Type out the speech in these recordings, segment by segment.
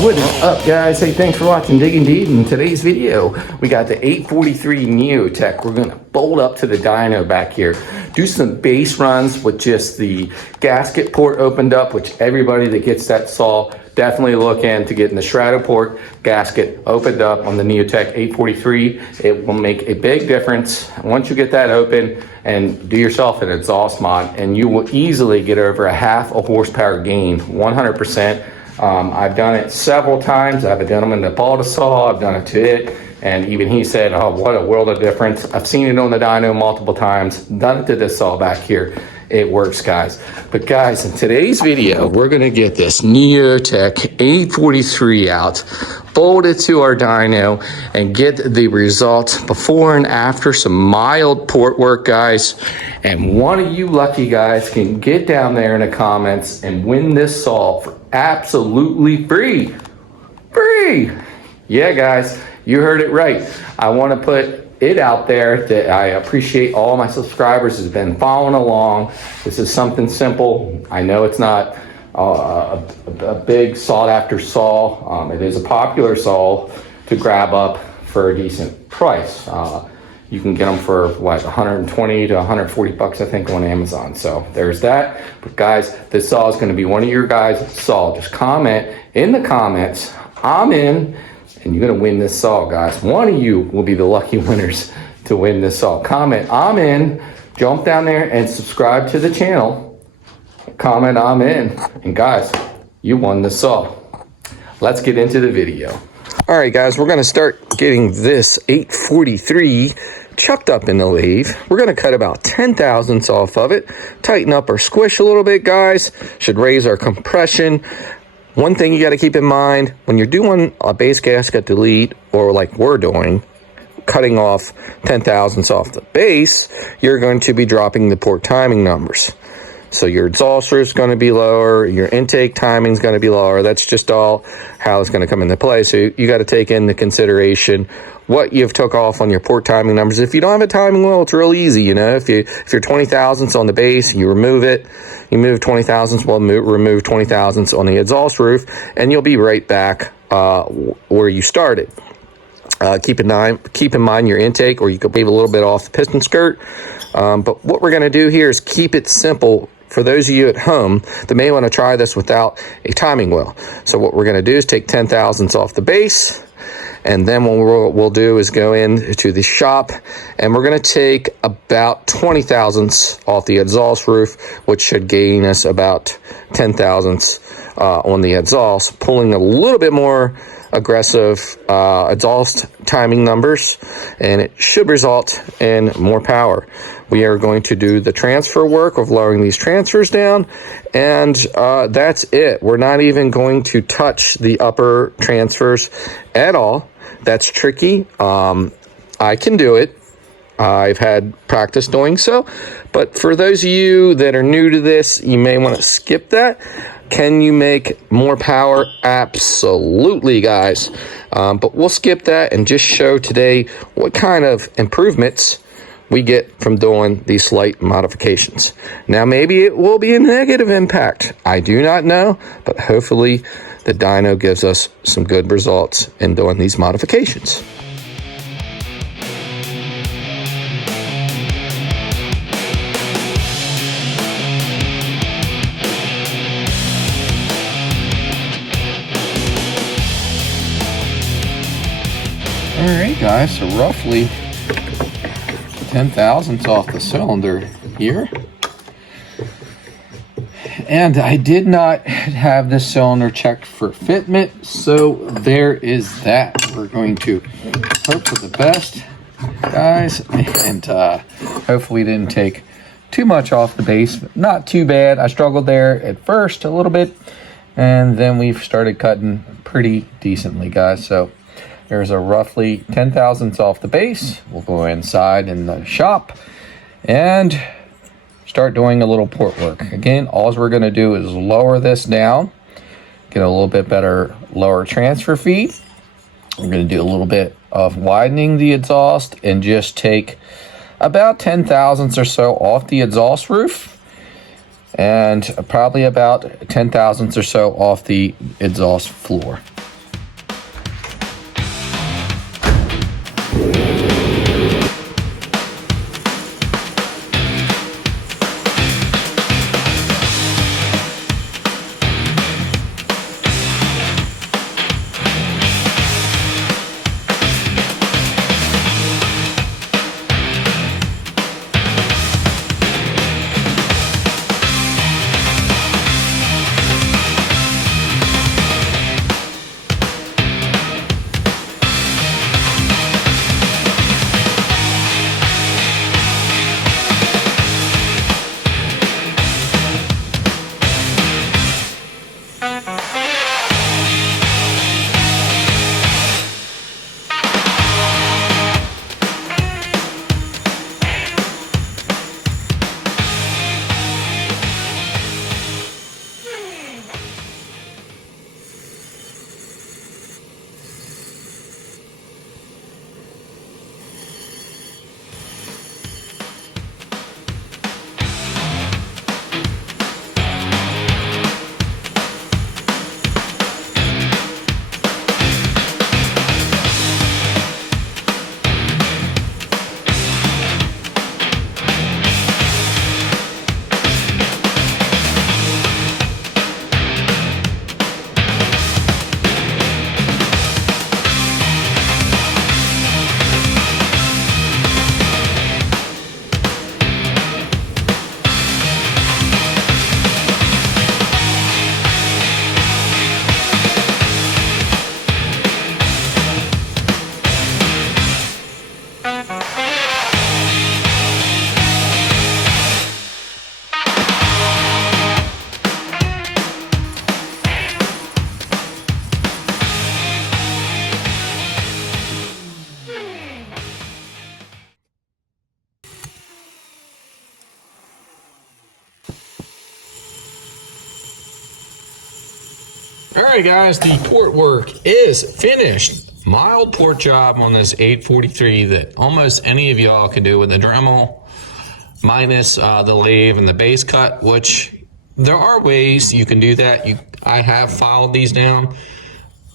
What is up, guys? Hey, thanks for watching Digging Deep. In today's video, we got the 843 Neotec. We're gonna bolt up to the dyno back here, do some base runs with just the gasket port opened up, which everybody that gets that saw, definitely look into getting the shrouded port gasket opened up on the Neotec 843. It will make a big difference. Once you get that open and do yourself an exhaust mod, and you will easily get over a half a horsepower gain, 100%. I've done it several times. I have a gentleman that bought a saw. I've done it to it, and even he said, oh, what a world of difference. I've seen it on the dyno multiple times, done it to this saw back here. It works, guys. But guys, in today's video, we're gonna get this Neotec 843 out, bolt it to our dyno, and get the results before and after some mild port work, guys. And one of you lucky guys can get down there in the comments and win this saw for absolutely free. Free! Yeah, guys, you heard it right. I want to put it out there that I appreciate all my subscribers has been following along. This is something simple. I know it's not a big sought after saw. It is a popular saw to grab up for a decent price. You can get them for what, 120 to 140 bucks, I think, on Amazon. So there's that. But guys, this saw is going to be one of your guys' saw. Just comment in the comments, I'm in, and you're going to win this saw, guys. One of you will be the lucky winners to win this saw. Comment, I'm in. Jump down there and subscribe to the channel. Comment, I'm in. And guys, you won the saw. Let's get into the video. All right, guys, we're going to start getting this 843 chucked up in the lathe. We're going to cut about 10 thousandths off of it, tighten up our squish a little bit, guys. Should raise our compression. One thing you got to keep in mind, when you're doing a base gasket delete, or like we're doing, cutting off 10 thousandths off the base, you're going to be dropping the port timing numbers. So your exhaust roof is going to be lower, your intake timing is going to be lower. That's just all how it's going to come into play. So you got to take into consideration what you've took off on your port timing numbers. If you don't have a timing wheel, it's real easy. You know, if you're 20 thousandths on the base, you remove it. You move 20 thousandths, well, remove 20 thousandths on the exhaust roof, and you'll be right back where you started. Keep in mind your intake, or you could leave a little bit off the piston skirt. But what we're going to do here is keep it simple. For those of you at home that may want to try this without a timing wheel. So what we're going to do is take 10 thousandths off the base, and then what we'll do is go into the shop, and we're going to take about 20 thousandths off the exhaust roof, which should gain us about 10 thousandths on the exhaust, pulling a little bit more aggressive exhaust timing numbers, and it should result in more power. We are going to do the transfer work of lowering these transfers down, and that's it. We're not even going to touch the upper transfers at all. That's tricky. I can do it. I've had practice doing so, but for those of you that are new to this, you may want to skip that. Can you make more power? Absolutely, guys. But we'll skip that and just show today what kind of improvements we get from doing these slight modifications. Now, maybe it will be a negative impact. I do not know, but hopefully the dyno gives us some good results in doing these modifications. All right, guys, so roughly 10 thousandths off the cylinder here. And I did not have this cylinder checked for fitment, so there is that. We're going to hope for the best, guys, and hopefully didn't take too much off the base. Not too bad. I struggled there at first a little bit, and then we've started cutting pretty decently, guys. So there's a roughly 10 thousandths off the base. We'll go inside in the shop and start doing a little port work. Again, all we're going to do is lower this down, get a little bit better lower transfer feed. We're going to do a little bit of widening the exhaust and just take about 10 thousandths or so off the exhaust roof, and probably about 10 thousandths or so off the exhaust floor. All right, guys, the port work is finished. Mild port job on this 843 that almost any of y'all can do with a Dremel, minus the lathe and the base cut, which there are ways you can do that. I have filed these down.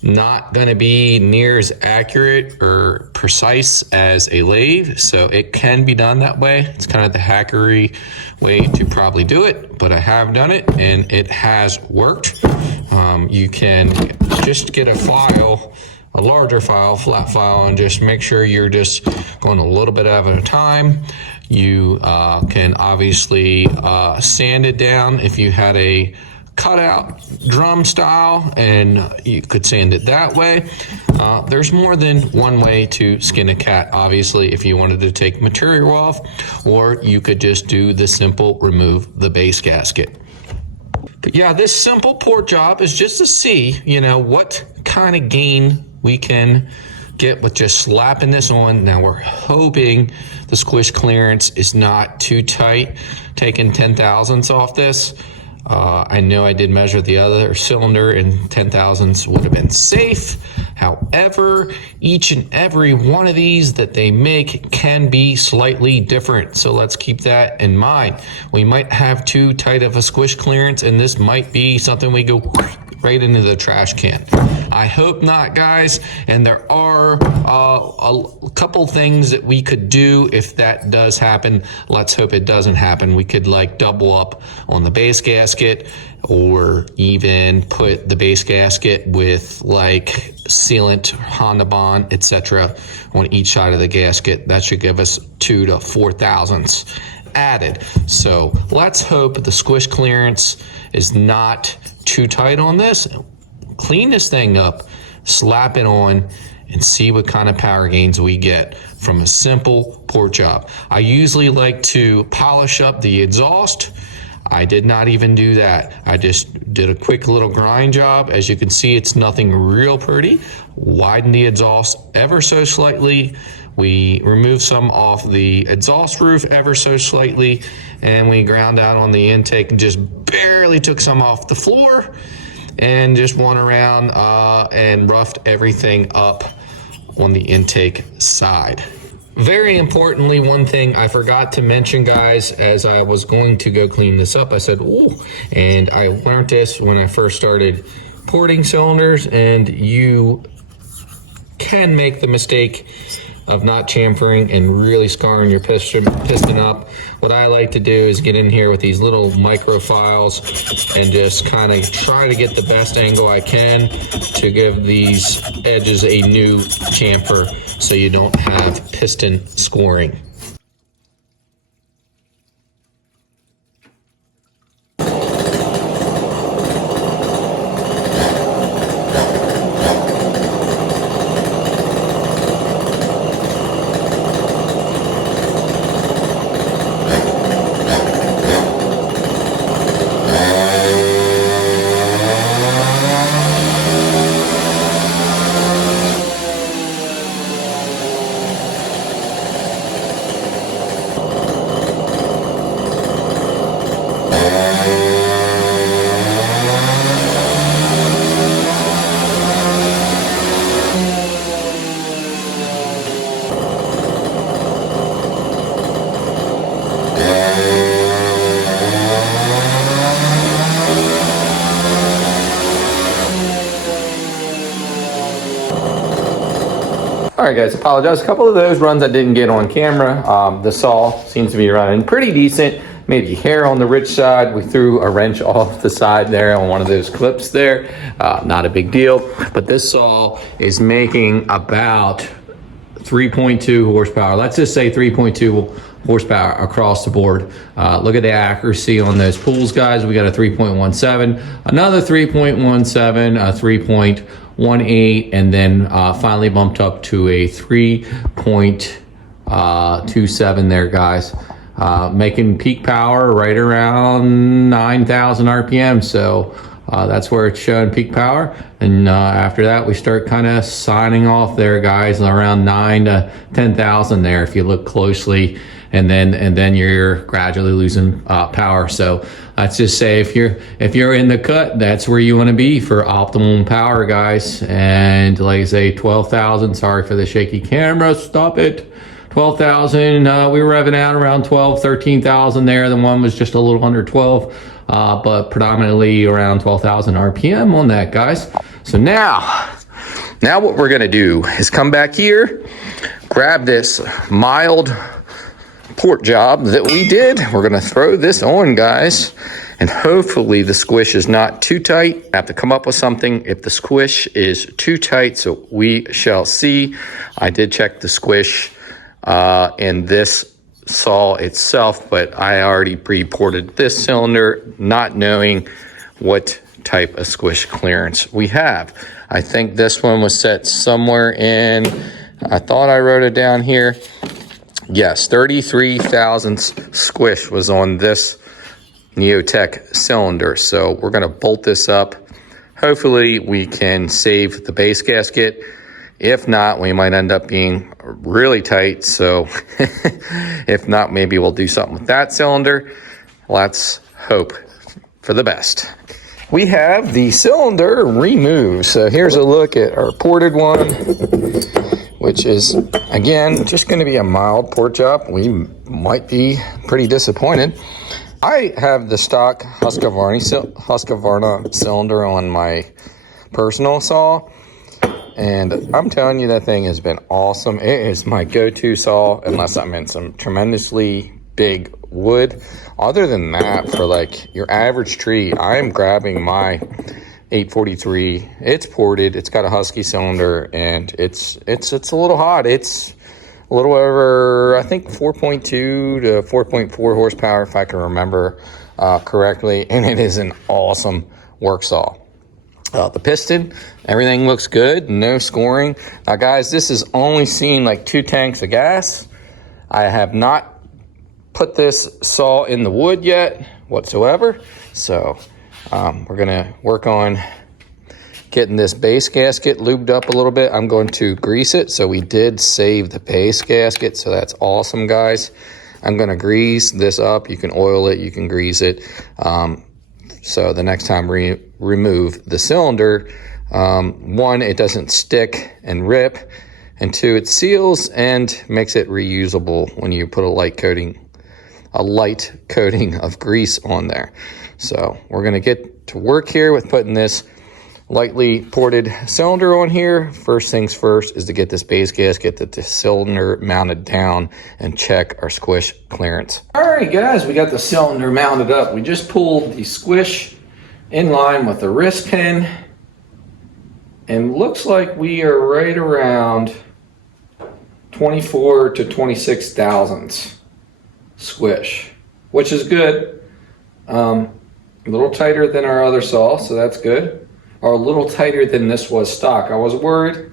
Not going to be near as accurate or precise as a lathe, so it can be done that way. It's kind of the hackery way to probably do it, but I have done it and it has worked. You can just get a file, a larger file, flat file, and just make sure you're just going a little bit at a time. You can obviously sand it down if you had a cutout drum style, and you could sand it that way. There's more than one way to skin a cat, obviously, if you wanted to take material off, or you could just do the simple remove the base gasket. But yeah, this simple port job is just to see, you know, what kind of gain we can get with just slapping this on. Now we're hoping the squish clearance is not too tight, taking 10 thousandths off this. I know I did measure the other cylinder and 10 thousandths would have been safe. However, each and every one of these that they make can be slightly different. So let's keep that in mind. We might have too tight of a squish clearance, and this might be something we go right into the trash can. I hope not, guys. And there are a couple things that we could do if that does happen. Let's hope it doesn't happen. We could like double up on the base gasket, or even put the base gasket with like sealant, Honda Bond, etc. on each side of the gasket. That should give us 2 to 4 thousandths added. So let's hope the squish clearance is not too tight on this. Clean this thing up, slap it on, and see what kind of power gains we get from a simple port job. I usually like to polish up the exhaust. I did not even do that. I just did a quick little grind job. As you can see, it's nothing real pretty. Widen the exhaust ever so slightly. We removed some off the exhaust roof ever so slightly, and we ground out on the intake and just barely took some off the floor, and just went around and roughed everything up on the intake side. Very importantly, one thing I forgot to mention, guys, as I was going to go clean this up, I said, ooh, and I learned this when I first started porting cylinders, and you can make the mistake of not chamfering and really scarring your piston up. What I like to do is get in here with these little micro files and just kind of try to get the best angle I can to give these edges a new chamfer so you don't have piston scoring. All right, guys, apologize. A couple of those runs I didn't get on camera. The saw seems to be running pretty decent. Maybe hair on the rich side. We threw a wrench off the side there on one of those clips there. Not a big deal. But this saw is making about 3.2 horsepower. Let's just say 3.2 horsepower across the board. Look at the accuracy on those pulls, guys. We got a 3.17, another 3.17, a 3.18, and then finally bumped up to a 3.27 there, guys. Making peak power right around 9,000 RPM. So that's where it's showing peak power. And after that, we start kind of signing off there, guys, around 9 to 10,000 there if you look closely. And then you're gradually losing power. So let's just say if you're in the cut, that's where you want to be for optimum power, guys. And like I say, 12,000. Sorry for the shaky camera. Stop it. 12,000. We were revving out around 12, 13,000 there. The one was just a little under 12, but predominantly around 12,000 RPM on that, guys. So now what we're gonna do is come back here, grab this mild port job that we did. We're gonna throw this on, guys, and hopefully the squish is not too tight. I have to come up with something if the squish is too tight, so we shall see. I did check the squish in this saw itself, but I already pre-ported this cylinder, not knowing what type of squish clearance we have. I think this one was set somewhere in, I thought I wrote it down here. Yes, 33 thousandths squish was on this Neotec cylinder. So we're gonna bolt this up. Hopefully we can save the base gasket. If not, we might end up being really tight. So if not, maybe we'll do something with that cylinder. Let's hope for the best. We have the cylinder removed. So here's a look at our ported one, which is, again, just going to be a mild port job. We might be pretty disappointed. I have the stock Husqvarna cylinder on my personal saw, and I'm telling you, that thing has been awesome. It is my go-to saw unless I'm in some tremendously big wood. Other than that, for like your average tree, I'm grabbing my 843. It's ported. It's got a Husky cylinder, and it's a little hot. It's a little over, I think, 4.2 to 4.4 horsepower, if I can remember correctly. And it is an awesome work saw. The piston, everything looks good. No scoring. Now, guys, this has only seen like 2 tanks of gas. I have not put this saw in the wood yet whatsoever. So we're gonna work on getting this base gasket lubed up a little bit. I'm going to grease it. So we did save the base gasket, so that's awesome, guys. I'm gonna grease this up. You can oil it, you can grease it. So the next time we remove the cylinder, 1, it doesn't stick and rip, and 2, it seals and makes it reusable when you put a light coating of grease on there. So we're gonna get to work here with putting this lightly ported cylinder on here. First things first is to get this base gasket, the cylinder mounted down, and check our squish clearance. All right, guys, we got the cylinder mounted up. We just pulled the squish in line with the wrist pin, and looks like we are right around 24 to 26 thousandths squish, which is good. A little tighter than our other saw, so that's good. Or a little tighter than this was stock. I was worried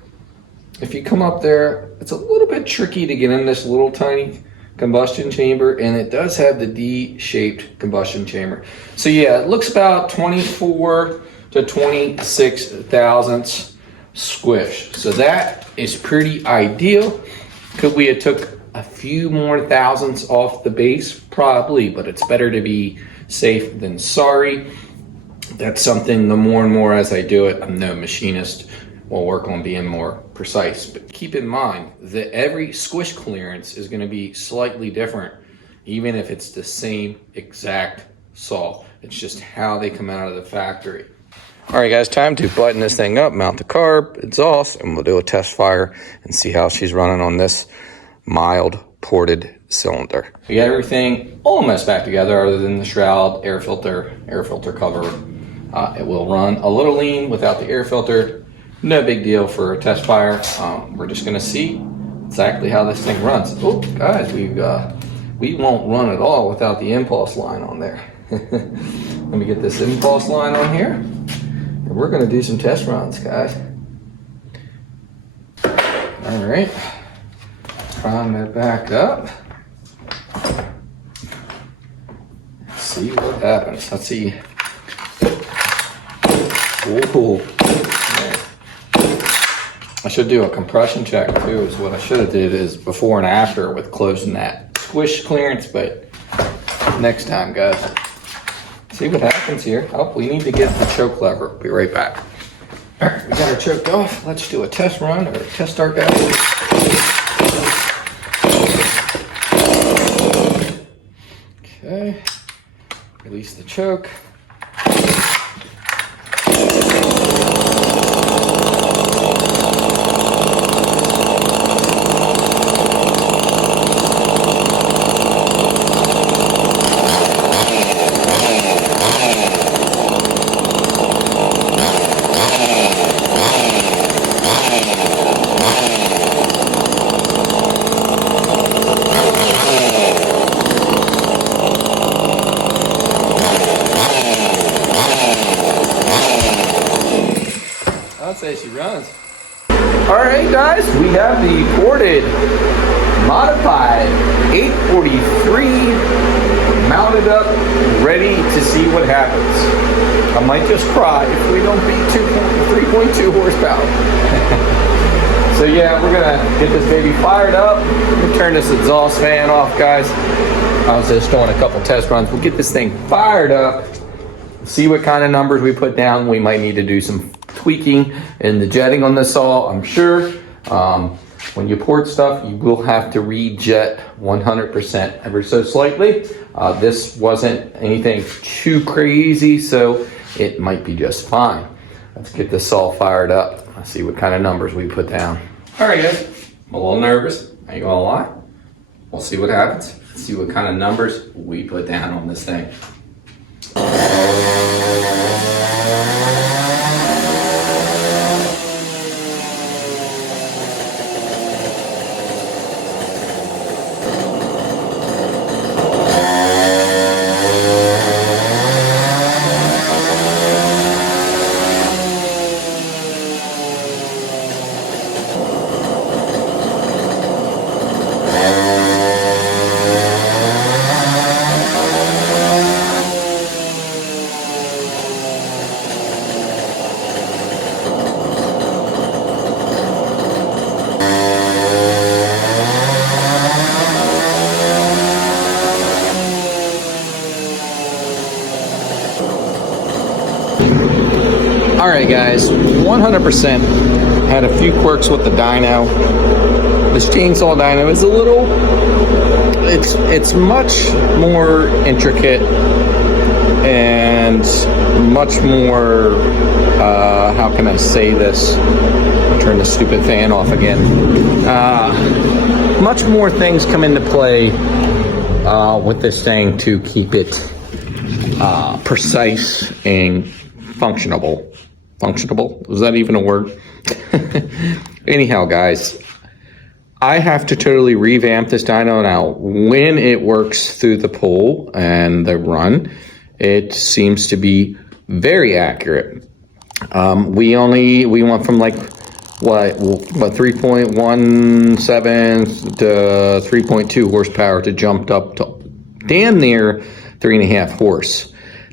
if you come up there, it's a little bit tricky to get in this little tiny combustion chamber, and it does have the D-shaped combustion chamber. So yeah, it looks about 24 to 26 thousandths squish. So that is pretty ideal. Could we have took a few more thousandths off the base? Probably, but it's better to be safe than sorry. That's something, the more and more as I do it, I'm no machinist, will work on being more precise. But keep in mind that every squish clearance is going to be slightly different, even if it's the same exact saw. It's just how they come out of the factory. All right, guys, time to button this thing up, mount the carb, exhaust, and we'll do a test fire and see how she's running on this mild ported cylinder. We got everything almost back together other than the shroud, air filter cover. It will run a little lean without the air filter. No big deal for a test fire. We're just gonna see exactly how this thing runs. Oh, guys, we won't run at all without the impulse line on there. Let me get this impulse line on here, and we're gonna do some test runs, guys. All right, prime that back up. Let's see what happens. Let's see. Oh, I should do a compression check too, is what I should have did, is before and after with closing that squish clearance, but next time, guys. See what happens here. Oh, we need to get the choke lever. Be right back. All right, we got her choked off. Let's do a test run or a test start, guys. Okay, release the choke. I'd say she runs. All right, guys, we have the ported, modified 843 mounted up, ready to see what happens. I might just cry if we don't beat 3.2 horsepower. So yeah, we're gonna get this baby fired up. We'll turn this exhaust fan off, guys. I was just doing a couple test runs. We'll get this thing fired up, see what kind of numbers we put down. We might need to do some tweaking in the jetting on this saw, I'm sure. When you port stuff, you will have to rejet 100% ever so slightly. This wasn't anything too crazy, so it might be just fine. Let's get this saw fired up. Let's see what kind of numbers we put down. All right, guys, I'm a little nervous. I ain't gonna lie. We'll see what happens. Let's see what kind of numbers we put down on this thing. All right, guys, 100% had a few quirks with the dyno. This chainsaw dyno is a little, it's much more intricate and much more, how can I say this? I'll turn the stupid fan off again. Much more things come into play with this thing to keep it precise and functionable. Functionable? Is that even a word? Anyhow, guys, I have to totally revamp this dyno now. When it works through the pull and the run, it seems to be very accurate. We went from like what 3.17 to 3.2 horsepower to jumped up to damn near 3.5 horse.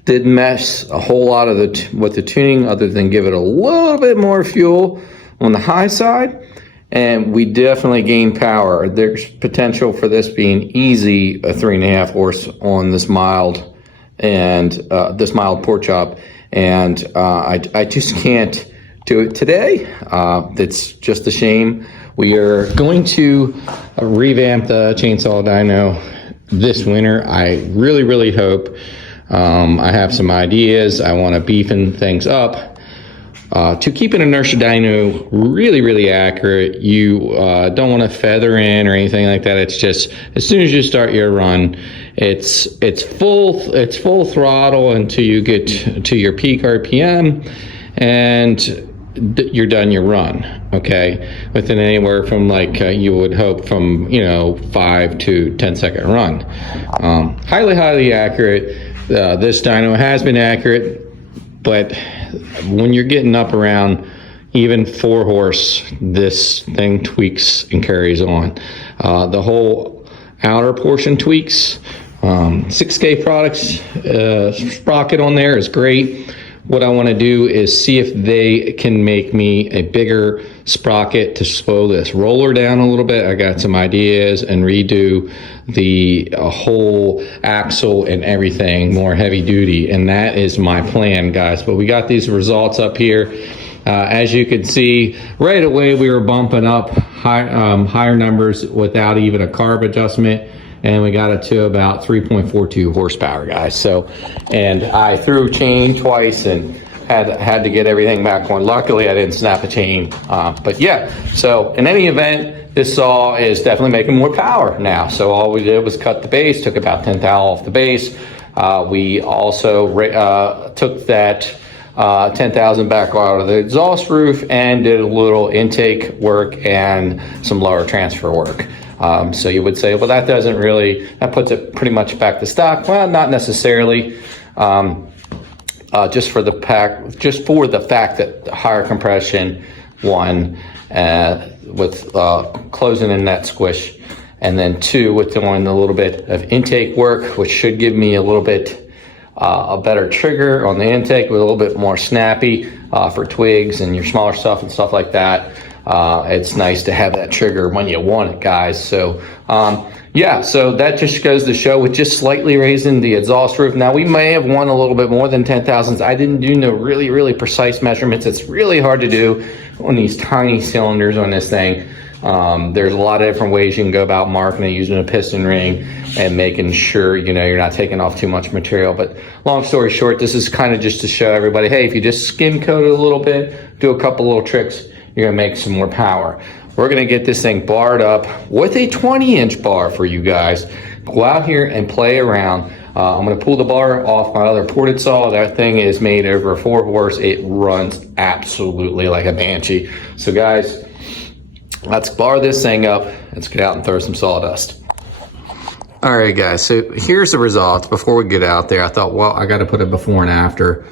Didn't mess a whole lot of with the tuning, other than give it a little bit more fuel on the high side, and we definitely gained power. There's potential for this being easy a 3.5 horse on this mild port job, and I just can't do it today. It's just a shame. We are going to revamp the chainsaw dyno this winter. I really hope. I have some ideas. I want to beefing things up to keep an inertia dyno really accurate. You don't want to feather in or anything like that. It's just as soon as you start your run, it's full throttle until you get to your peak RPM, and you're done your run. Okay, within anywhere from like you would hope from 5 to 10 second run. Highly accurate. This dyno has been accurate, but when you're getting up around even 4 horse, this thing tweaks and carries on. The whole outer portion tweaks. 6K products sprocket on there is great. What I want to do is see if they can make me a bigger sprocket to slow this roller down a little bit. I got some ideas and redo the whole axle and everything more heavy duty, and that is my plan, guys. But we got these results up here. As you can see, right away we were bumping up higher numbers without even a carb adjustment, and we got it to about 3.42 horsepower, guys. So, and I threw chain twice and had to get everything back on. Luckily, I didn't snap a chain, but yeah. So in any event, this saw is definitely making more power now. So all we did was cut the base, took about 10 thou off the base. We also took that 10,000 back out of the exhaust roof and did a little intake work and some lower transfer work. So you would say, well, that puts it pretty much back to stock. Well, not necessarily. Just for the fact that the higher compression one with closing in that squish, and then two with doing a little bit of intake work, which should give me a little bit a better trigger on the intake with a little bit more snappy for twigs and your smaller stuff and stuff like that. It's nice to have that trigger when you want it, guys. So yeah, so that just goes to show with just slightly raising the exhaust roof. Now we may have won a little bit more than 10,000. I didn't do no really precise measurements. It's really hard to do on these tiny cylinders on this thing. There's a lot of different ways you can go about marking it, using a piston ring and making sure, you know, you're not taking off too much material. But long story short, this is kind of just to show everybody, hey, if you just skim coat it a little bit, do a couple little tricks, you're gonna make some more power. We're gonna get this thing barred up with a 20-inch bar for you guys. Go out here and play around. I'm gonna pull the bar off my other ported saw. That thing is made over a 4-horse. It runs absolutely like a banshee. So guys, let's bar this thing up. Let's get out and throw some sawdust. All right, guys, so here's the results. Before we get out there, I thought, well, I gotta put a before and after.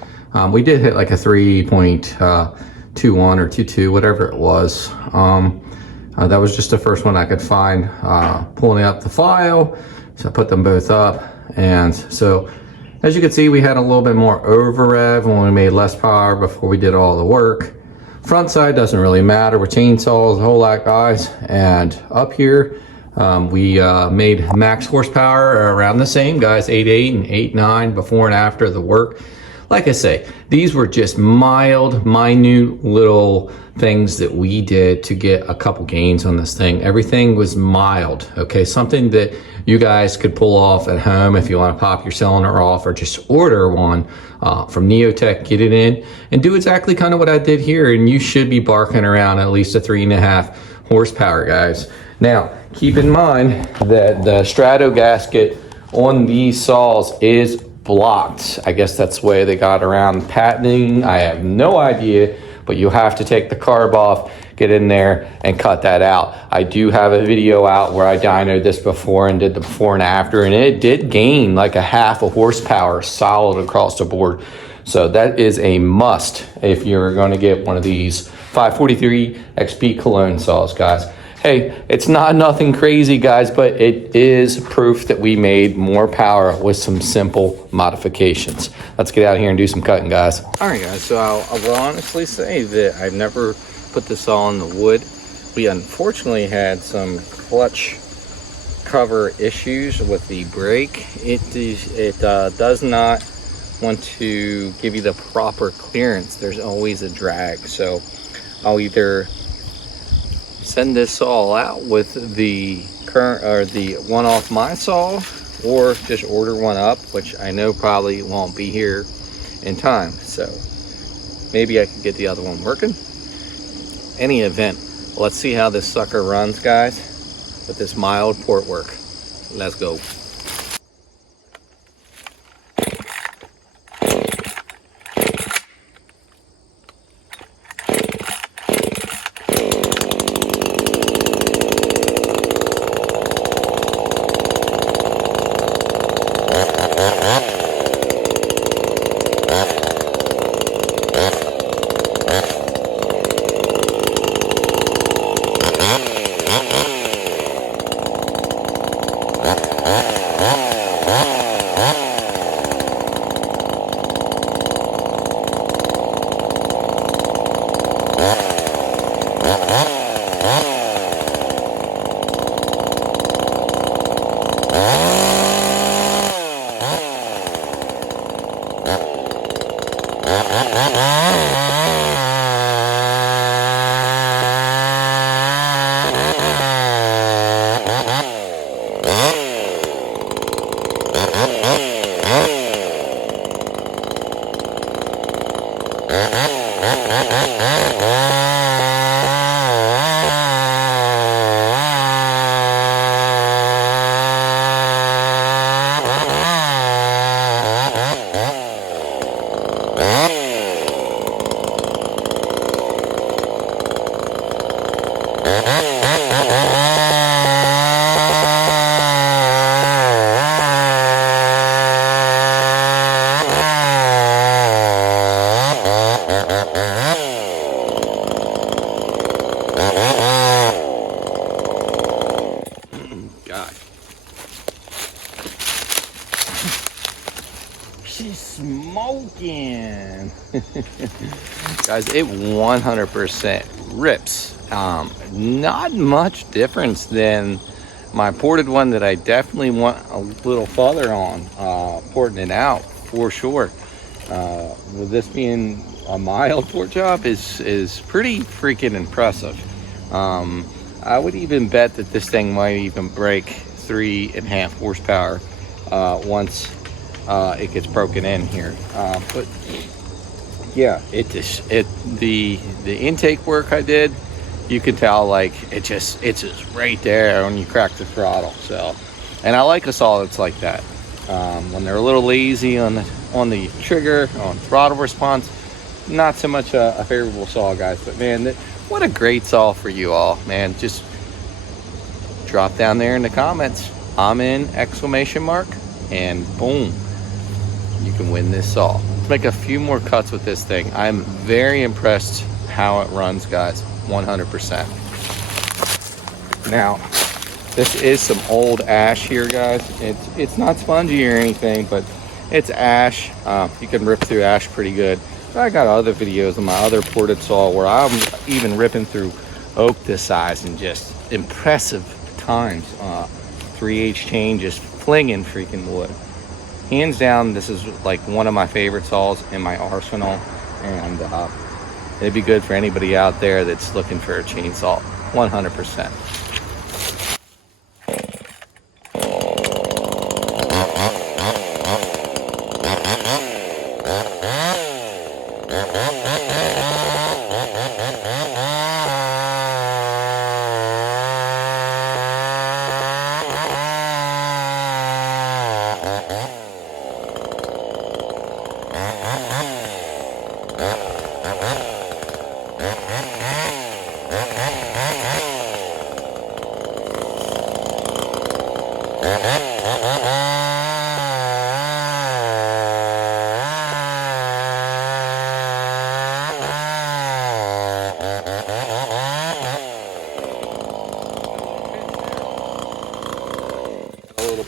We did hit like a 3.21 or 22, whatever it was. That was just the first one I could find, pulling up the file. So I put them both up. And so as you can see, we had a little bit more over rev when we made less power before we did all the work. Front side doesn't really matter with chainsaws, a whole lot, guys. And up here, we made max horsepower around the same, guys, 8.8 and 8.9 before and after the work. Like I say, these were just mild, minute little things that we did to get a couple gains on this thing. Everything was mild, okay? Something that you guys could pull off at home if you want to pop your cylinder off, or just order one from Neotec, get it in, and do exactly kind of what I did here, and you should be barking around at least a 3.5 horsepower, guys. Now, keep in mind that the strato gasket on these saws is blocked. I guess that's the way they got around patenting. I have no idea, but you have to take the carb off, get in there and cut that out. I do have a video out where I dynoed this before and did the before and after, and it did gain like a 0.5 horsepower solid across the board. So that is a must if you're going to get one of these 543 XP Cologne saws, guys. Hey, it's not nothing crazy, guys, but it is proof that we made more power with some simple modifications. Let's get out of here and do some cutting, guys. All right, guys, so I will honestly say that I've never put this all in the wood. We unfortunately had some clutch cover issues with the brake. It does not want to give you the proper clearance. There's always a drag, so I'll either send this saw out with the current or the one off my saw, or just order one up, which I know probably won't be here in time. So maybe I could get the other one working. Any event, let's see how this sucker runs, guys, with this mild port work. Let's go. God. She's smoking. Guys, it 100% rips. Not much difference than my ported one that I definitely want a little farther on, porting it out for sure. With this being a mild port job is pretty freaking impressive. I would even bet that this thing might even break 3.5 horsepower once it gets broken in here. But yeah, the intake work I did, you can tell like it's just right there when you crack the throttle. So, and I like a saw that's like that. When they're a little lazy on the trigger, on throttle response, not so much a favorable saw, guys. But man, what a great saw for you all, man. Just drop down there in the comments, I'm in, ! And boom, you can win this saw. Let's make a few more cuts with this thing. I'm very impressed how it runs, guys. 100%. Now, this is some old ash here, guys. It's not spongy or anything, but it's ash. You can rip through ash pretty good. But I got other videos of my other ported saw where I'm even ripping through oak this size in just impressive times. 3/8 chain, just flinging freaking wood. Hands down, this is like one of my favorite saws in my arsenal, and it'd be good for anybody out there that's looking for a chainsaw. 100%.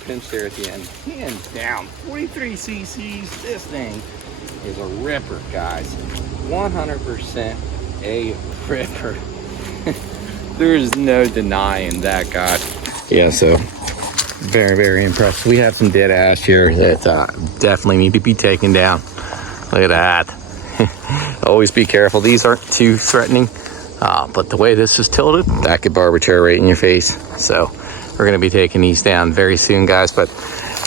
Pinch there at the end. Hands down, 43 cc's. This thing is a ripper, guys. 100% a ripper. There is no denying that, guys. Yeah, so very, very impressed. We have some dead ash here that definitely need to be taken down. Look at that. Always be careful. These aren't too threatening, but the way this is tilted, that could barber chair right in your face. So we're going to be taking these down very soon, guys. But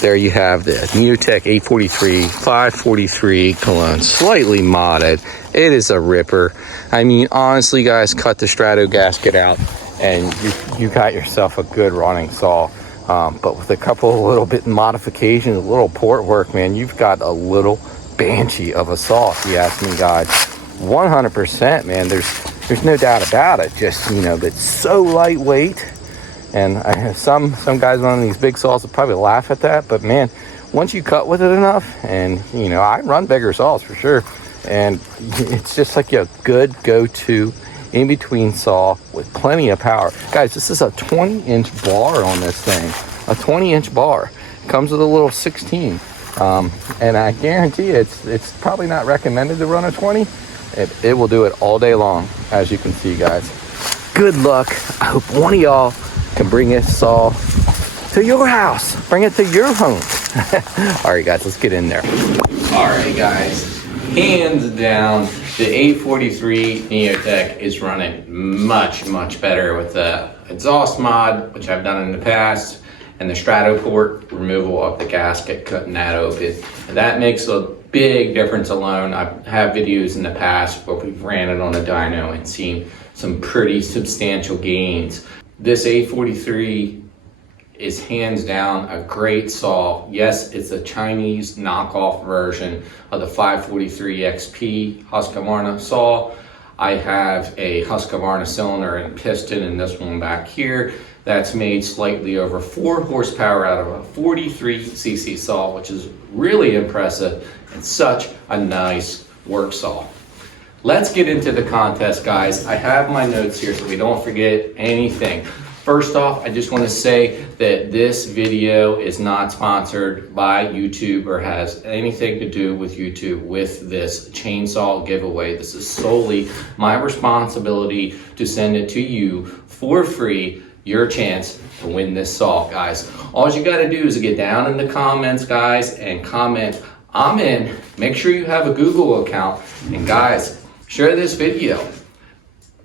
there you have the Neotec 843 543 Cologne, slightly modded. It is a ripper. I mean, honestly, guys, cut the strato gasket out and you got yourself a good running saw. But with a couple of little bit modifications, a little port work, man, you've got a little banshee of a saw, if you ask me, guys. 100%, man. There's no doubt about it. Just, you know, it's so lightweight. And I have some guys running these big saws will probably laugh at that, but man, once you cut with it enough, and you know, I run bigger saws for sure, and it's just like a good go-to in-between saw with plenty of power. Guys, this is a 20-inch bar on this thing, a 20-inch bar. It comes with a little 16, and I guarantee it's probably not recommended to run a 20. It will do it all day long, as you can see, guys. Good luck. I hope one of y'all can bring this saw to your house. Bring it to your home. All right, guys, let's get in there. All right, guys, hands down, the 843 Neotec is running much, much better with the exhaust mod, which I've done in the past, and the strato port removal of the gasket, cutting that open. And that makes a big difference alone. I have videos in the past where we've ran it on a dyno and seen some pretty substantial gains. This 843 is hands down a great saw. Yes, it's a Chinese knockoff version of the 543 XP Husqvarna saw. I have a Husqvarna cylinder and piston in this one back here that's made slightly over 4 horsepower out of a 43 cc saw, which is really impressive and such a nice work saw. Let's get into the contest, guys. I have my notes here so we don't forget anything. First off, I just want to say that this video is not sponsored by YouTube or has anything to do with YouTube with this chainsaw giveaway. This is solely my responsibility to send it to you for free, your chance to win this saw, guys. All you got to do is get down in the comments, guys, and comment, "I'm in." Make sure you have a Google account, and guys, share this video.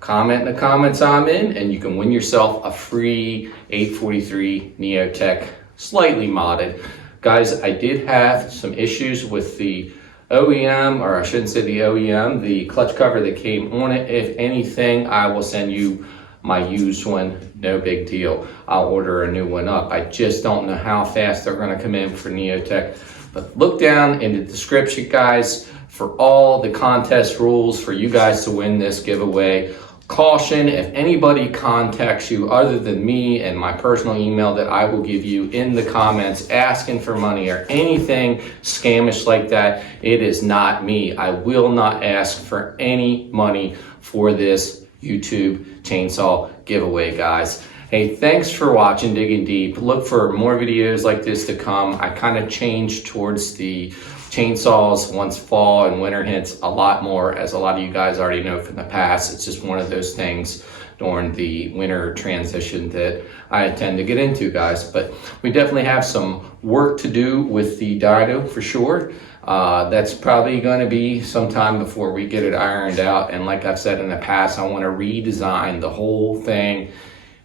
Comment in the comments, "I'm in," and you can win yourself a free 843 Neotec, slightly modded. Guys, I did have some issues with the OEM, or I shouldn't say the OEM, the clutch cover that came on it. If anything, I will send you my used one, no big deal. I'll order a new one up. I just don't know how fast they're gonna come in for Neotec. But look down in the description, guys, for all the contest rules for you guys to win this giveaway. Caution, if anybody contacts you other than me and my personal email that I will give you in the comments asking for money or anything scamish like that, it is not me. I will not ask for any money for this YouTube chainsaw giveaway, guys. Hey, thanks for watching Digging Deep. Look for more videos like this to come. I kind of changed towards the chainsaws once fall and winter hits a lot more, as a lot of you guys already know from the past. It's just one of those things during the winter transition that I tend to get into, guys. But we definitely have some work to do with the dyno for sure. That's probably going to be sometime before we get it ironed out. And like I've said in the past, I want to redesign the whole thing.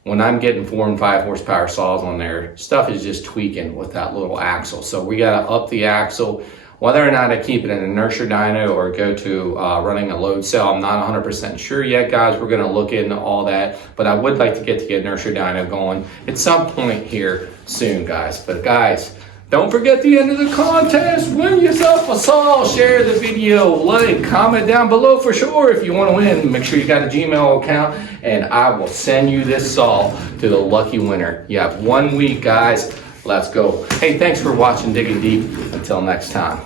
When I'm getting 4 and 5 horsepower saws on there, stuff is just tweaking with that little axle. So we got to up the axle. Whether or not I keep it in an inertia dyno or go to running a load cell, I'm not 100% sure yet, guys. We're going to look into all that. But I would like to get the inertia dyno going at some point here soon, guys. But guys, don't forget the end of the contest. Win yourself a saw. Share the video. Like, comment down below for sure if you want to win. Make sure you got a Gmail account, and I will send you this saw to the lucky winner. You have 1 week, guys. Let's go. Hey, thanks for watching Digging Deep. Until next time.